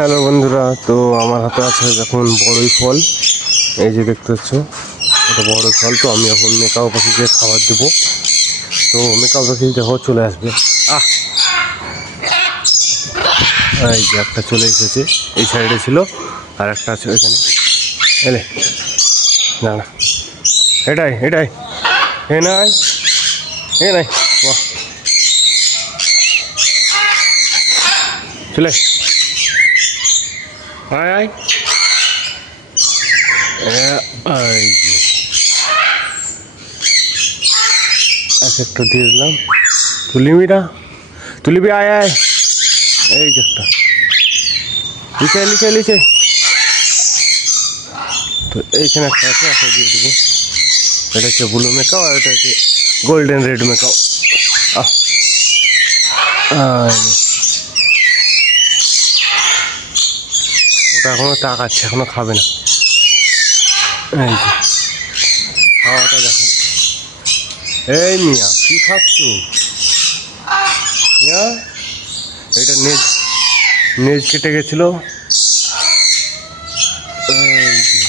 Hello বন্ধুরা, তো আমার হাতে আছে এখন বড়ই ফল। এই যে দেখতে পাচ্ছ, এটা বড়ই ফল। তো আমি এখন মেকাও পাখিকে খাবার দেবো। তো মেকাও পাখি দেখো চলে আসবে। এই যে একটা চলে এসেছে, এই সাইডে ছিল, আর একটা আছে ওইখানে। এলে না না, এটাই এটাই, এ নাই এ নাই, বাহ চলে আয় আয়। এই যে একটা দিয়ে দিলাম। তুলিবি আয় আয়। এই যে একটা লিখে লিখে লিখে। তো এইখানে একটা আছে, একটা দিয়ে দেবো। এটা হচ্ছে ব্লু মেকাও, আর এটা হচ্ছে গোল্ডেন রেড মেকাও। ওটা এখনো তাকাচ্ছে, এখনো খাবে না। এই যে খাওয়াটা দেখো। এই মিয়া কি খাচ্ছ মিয়া? এটা নেজ কেটে গেছিল। এই যে